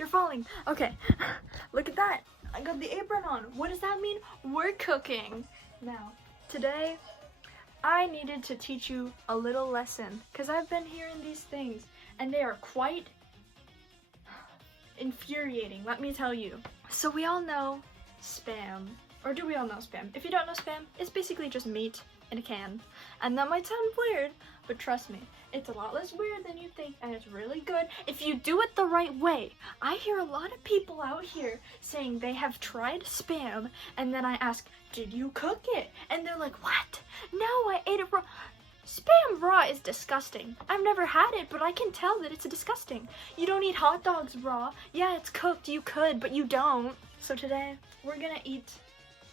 You're falling. Okay, look at that. I got the apron on. What does that mean? We're cooking. Now, today, I needed to teach you a little lesson because I've been hearing these things and they are quite infuriating, let me tell you. So we all know Spam. Or do we all know Spam? If you don't know Spam, it's basically just meat in a can. And that might sound weird, but trust me, it's a lot less weird than you think, and it's really good if you do it the right way. I hear a lot of people out here saying they have tried Spam, and then I ask, did you cook it? And they're like, what? No, I ate it raw. Spam raw is disgusting. I've never had it, but I can tell that it's disgusting. You don't eat hot dogs raw. Yeah, it's cooked, you could, but you don't. So today, we're gonna eat.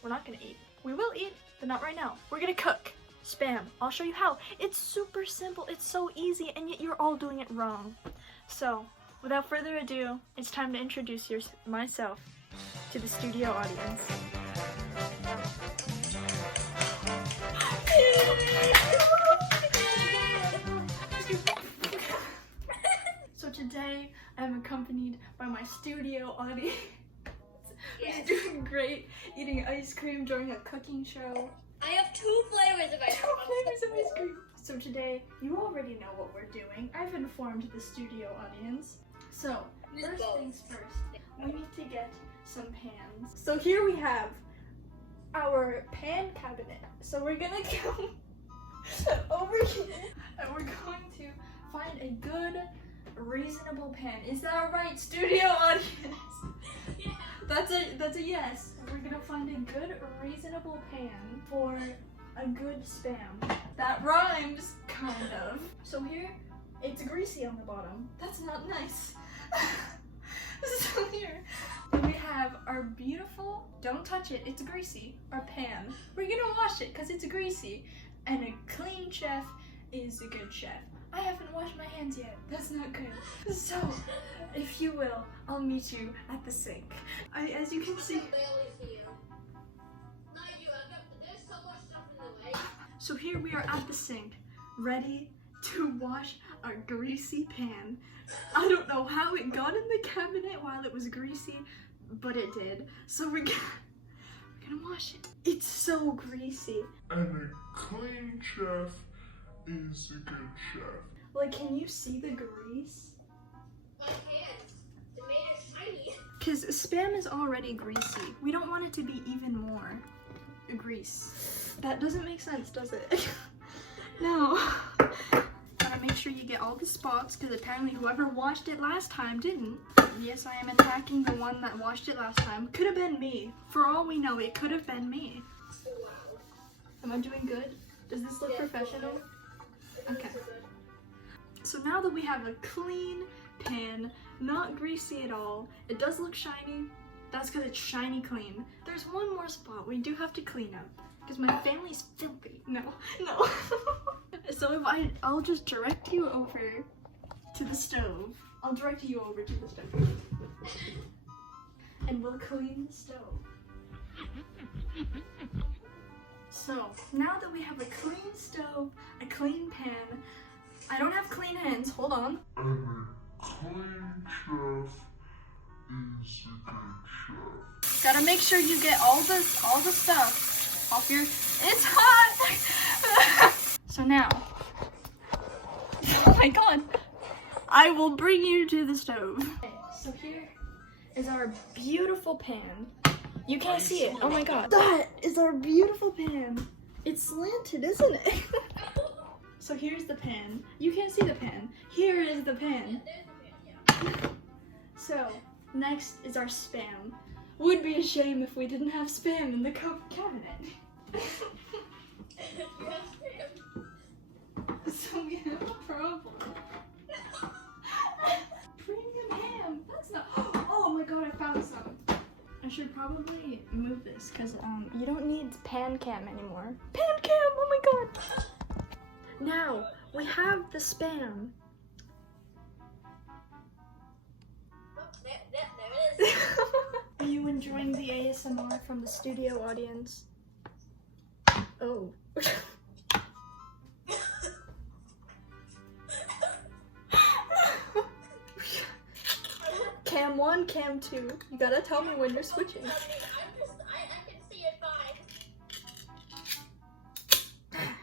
We're not gonna eat. We will eat, but not right now. We're gonna cook Spam. I'll show you how. It's super simple. It's so easy, and yet you're all doing it wrong. So, without further ado, it's time to introduce myself to the studio audience. So today, I'm accompanied by my studio audience. Yes. He's doing great, eating ice cream during a cooking show. I have 2 flavors of ice cream. So today, you already know what we're doing. I've informed the studio audience. So, first things first, we need to get some pans. So here we have our pan cabinet. So we're gonna go over here and we're going to find a good, reasonable pan. Is that alright, studio audience? Yeah. That's a yes. We're gonna find a good, reasonable pan for a good Spam. That rhymes, kind of. So here, it's greasy on the bottom. That's not nice. So here, we have our beautiful, don't touch it, it's greasy, our pan. We're gonna wash it because it's greasy. And a clean chef is a good chef. I haven't washed my hands yet. That's not good. So, if you will, I'll meet you at the sink. As you can see. So here we are at the sink, ready to wash our greasy pan. I don't know how it got in the cabinet while it was greasy, but it did. So we're gonna wash it. It's so greasy. And a clean chef is a good chef. Like, can you see the grease? I can't. It made it shiny. Because Spam is already greasy. We don't want it to be even more grease. That doesn't make sense, does it? No. Gotta make sure you get all the spots, because apparently whoever washed it last time didn't. Yes, I am attacking the one that washed it last time. Could have been me. For all we know, it could have been me. Wow. Am I doing good? Does this look professional? Okay. So now that we have a clean pan, not greasy at all, it does look shiny. That's because it's shiny clean. There's one more spot we do have to clean up because my family's filthy. No. So I'll just direct you over to the stove. I'll direct you over to the stove. And we'll clean the stove. So, now that we have a clean stove, a clean pan, I don't have clean hands, hold on. And a clean chef is a good chef. Gotta make sure you get all the stuff off your, it's hot! So now, oh my god, I will bring you to the stove. Okay, so here is our beautiful pan. You can't see it. Oh my god. That is our beautiful pan. It's slanted, isn't it? So here's the pan. You can't see the pan. Here is the pan. So next is our Spam. Would be a shame if we didn't have Spam in the cabinet. So we have a problem. Premium ham. That's not. Oh my god, I found some. I should probably move this because you don't need pan cam anymore. Pan cam! Oh my god! Now we have the Spam. There it is. Are you enjoying the ASMR from the studio audience? Oh. Cam 1, cam 2. You gotta tell me when you're switching. Okay, I can see it fine.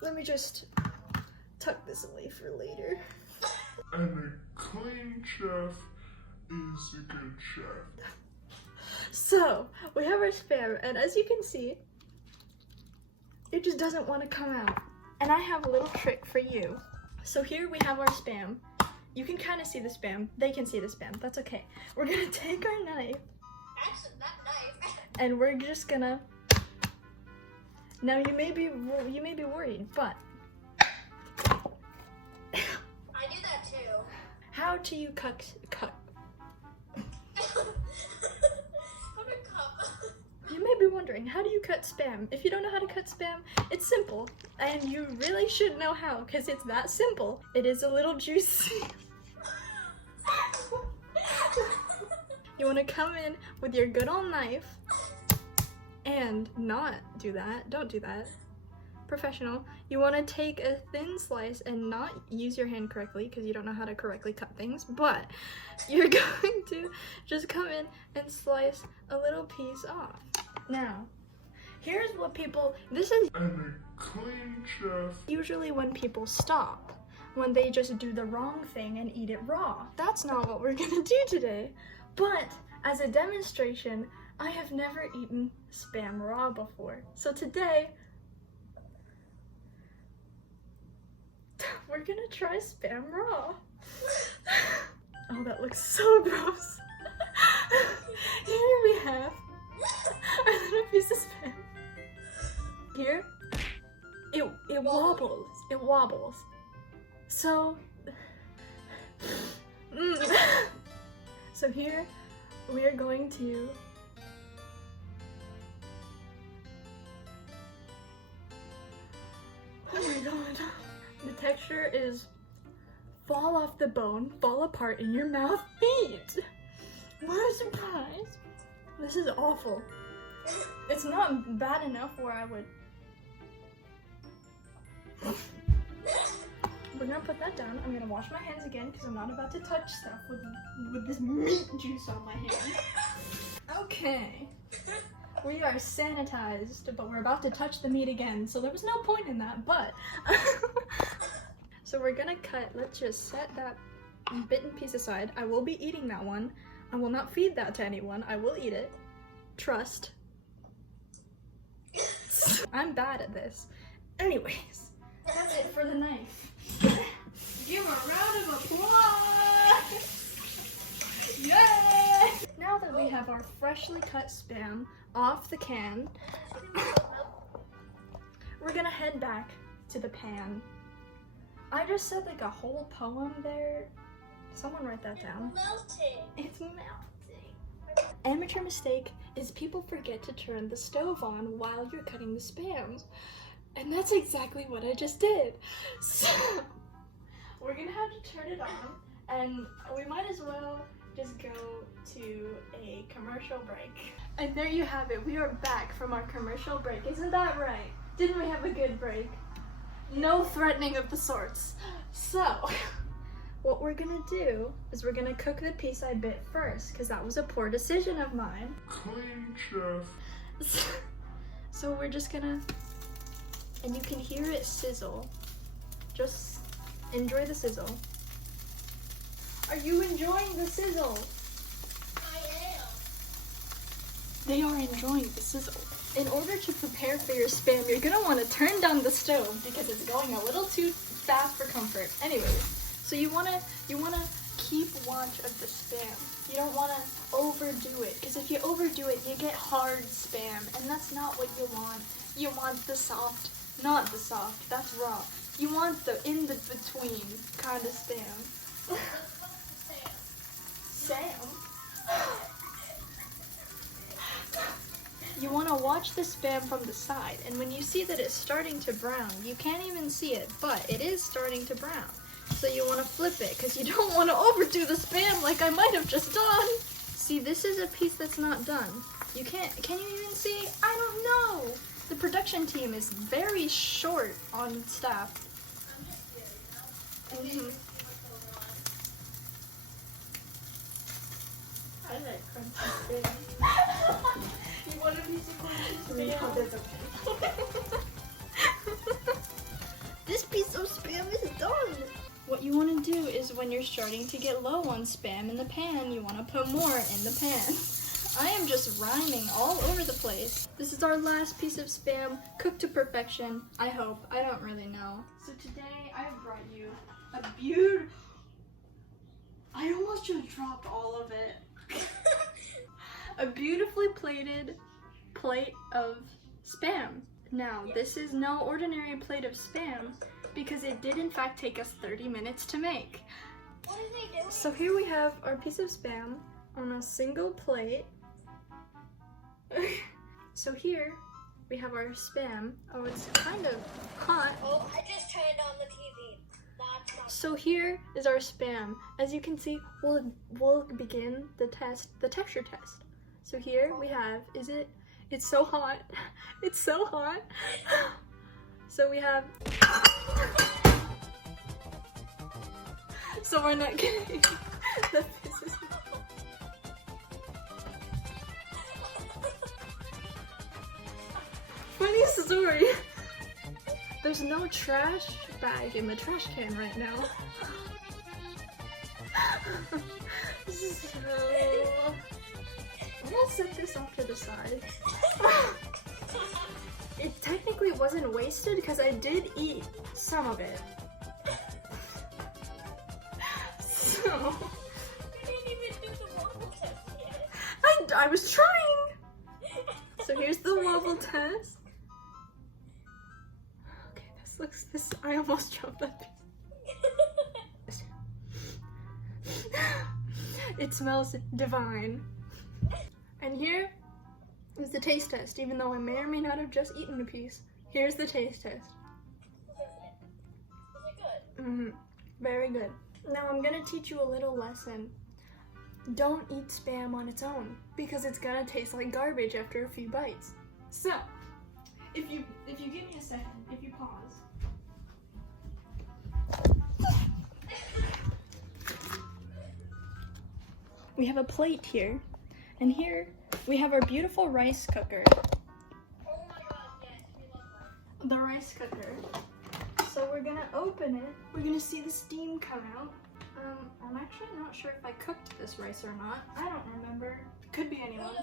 Let me just tuck this away for later. And a clean chef is a good chef. So, we have our Spam, and as you can see, it just doesn't want to come out. And I have a little trick for you. So here we have our Spam. You can kind of see the Spam. They can see the Spam. That's okay. We're gonna take our knife. Actually, that knife. And we're just gonna. Now you may be worried, but I do that too. how do you cut? How to cup? You may be wondering, how do you cut Spam? If you don't know how to cut Spam, it's simple, and you really should know how, because it's that simple. It is a little juicy. You want to come in with your good old knife and not do that. Don't do that. Professional. You want to take a thin slice and not use your hand correctly because you don't know how to correctly cut things, but you're going to just come in and slice a little piece off. Now, here's what this is And a clean chef usually when people stop, when they just do the wrong thing and eat it raw. That's not what we're gonna do today. But as a demonstration, I have never eaten Spam raw before. So today, we're gonna try Spam raw. Oh, that looks so gross. Here we have our little piece of Spam. Here, it wobbles. It wobbles. So, so here we are going to oh my god. The texture is fall off the bone, fall apart in your mouth, eat. What a surprise. This is awful. It's not bad enough where I would. We're gonna put that down. I'm gonna wash my hands again because I'm not about to touch stuff with this meat juice on my hand. Okay. We are sanitized, but we're about to touch the meat again, so there was no point in that, but. So we're gonna cut, let's just set that bitten piece aside. I will be eating that one. I will not feed that to anyone. I will eat it. Trust. I'm bad at this. Anyways, that's it for the knife. Give a round of applause! Yay! Now that we have our freshly cut Spam off the can, we're gonna head back to the pan. I just said like a whole poem there. Someone write that down. Melting. It's melting. Amateur mistake is people forget to turn the stove on while you're cutting the Spams. And that's exactly what I just did. So, we're gonna have to turn it on, and we might as well just go to a commercial break. And there you have it. We are back from our commercial break. Isn't that right? Didn't we have a good break? No threatening of the sorts. So, what we're gonna do is we're gonna cook the piece I bit first, because that was a poor decision of mine. clean chef. So we're just gonna, and you can hear it sizzle. Just enjoy the sizzle. Are you enjoying the sizzle? I am. They are enjoying the sizzle. In order to prepare for your Spam, you're gonna want to turn down the stove because it's going a little too fast for comfort. Anyways, so you wanna keep watch of the Spam. You don't wanna overdo it, because if you overdo it, you get hard Spam, and that's not what you want. You want the soft, not the soft, that's raw. You want the in the between kind of Spam. Sam? You want to watch the Spam from the side, and when you see that it's starting to brown, you can't even see it, but it is starting to brown. So you want to flip it, because you don't want to overdo the Spam like I might have just done. See, this is a piece that's not done. You can you even see? I don't know. The production team is very short on staff. that crunchy spam. You want a piece of crunchy spam? This piece of spam is done! What you want to do is when you're starting to get low on spam in the pan, you want to put more in the pan. I am just rhyming all over the place. This is our last piece of spam, cooked to perfection, I hope. I don't really know. So today I've brought you a beautiful... I almost just dropped all of it. A beautifully plated plate of spam. Now, this is no ordinary plate of spam because it did in fact take us 30 minutes to make. What are they doing? So here we have our piece of spam on a single plate. So here we have our spam. Oh, it's kind of hot. Oh, I just turned on the TV. That's not. So here is our spam. As you can see, we'll begin the texture test. So here we have, it's so hot. It's so hot. So we have, so we're not kidding. Funny story. There's no trash bag in the trash can right now. So we'll set this off to the side. It technically wasn't wasted because I did eat some of it. So You didn't even do the waffle test yet. I was trying. So here's the waffle test. Okay, this I almost dropped that piece. It smells divine. And here is the taste test, even though I may or may not have just eaten a piece. Here's the taste test. Was it good? Very good. Now I'm gonna teach you a little lesson. Don't eat spam on its own because it's gonna taste like garbage after a few bites. So, if you give me a second, if you pause. We have a plate here, and here we have our beautiful rice cooker. Oh my god, yes, we love that. The rice cooker. So we're gonna open it. We're gonna see the steam come out. I'm actually not sure if I cooked this rice or not. I don't remember. Could be anyone.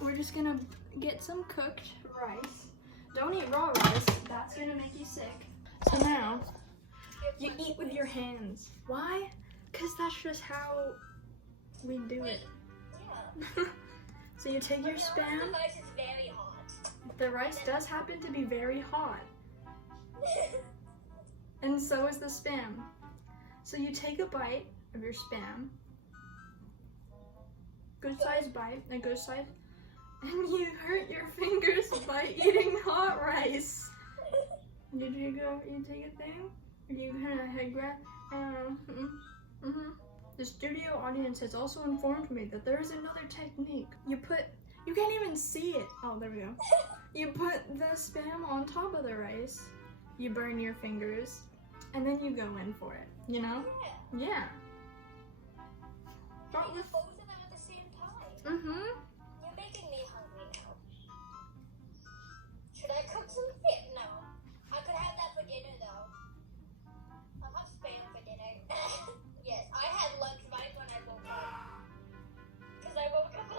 We're just gonna get some cooked rice. Don't eat raw rice, that's gonna make you sick. So now, you eat with your hands. Why? Because that's just how we do it. Yeah. So you take your The spam. rice is very hot. The rice does happen to be very hot. And so is the spam. So you take a bite of your spam. Good size bite, a good size. And you hurt your fingers by eating hot rice. Did you take a thing? Or you kind of head grab? The studio audience has also informed me that there is another technique. You can't even see it. Oh, there we go. You put the spam on top of the rice. You burn your fingers. And then you go in for it, you know? Yeah. Yeah. You eat both of them at the same time. You're making me hungry now. Should I cook some fish? No. I could have that for dinner though. I'll have spam for dinner. Yes, I had lunch right when I woke up. Because I woke up at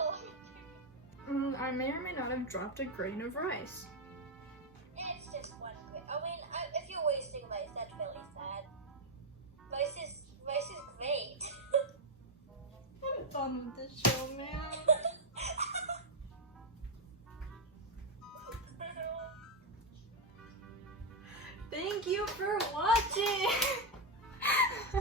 11. I may or may not have dropped a grain of rice. It's just one grain. I mean, if you're wasting rice, that's really sad. Rice is great. I'm done with this show, man. Thank you for watching. I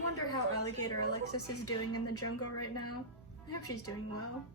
wonder how alligator Alexis is doing in the jungle right now. I hope she's doing well.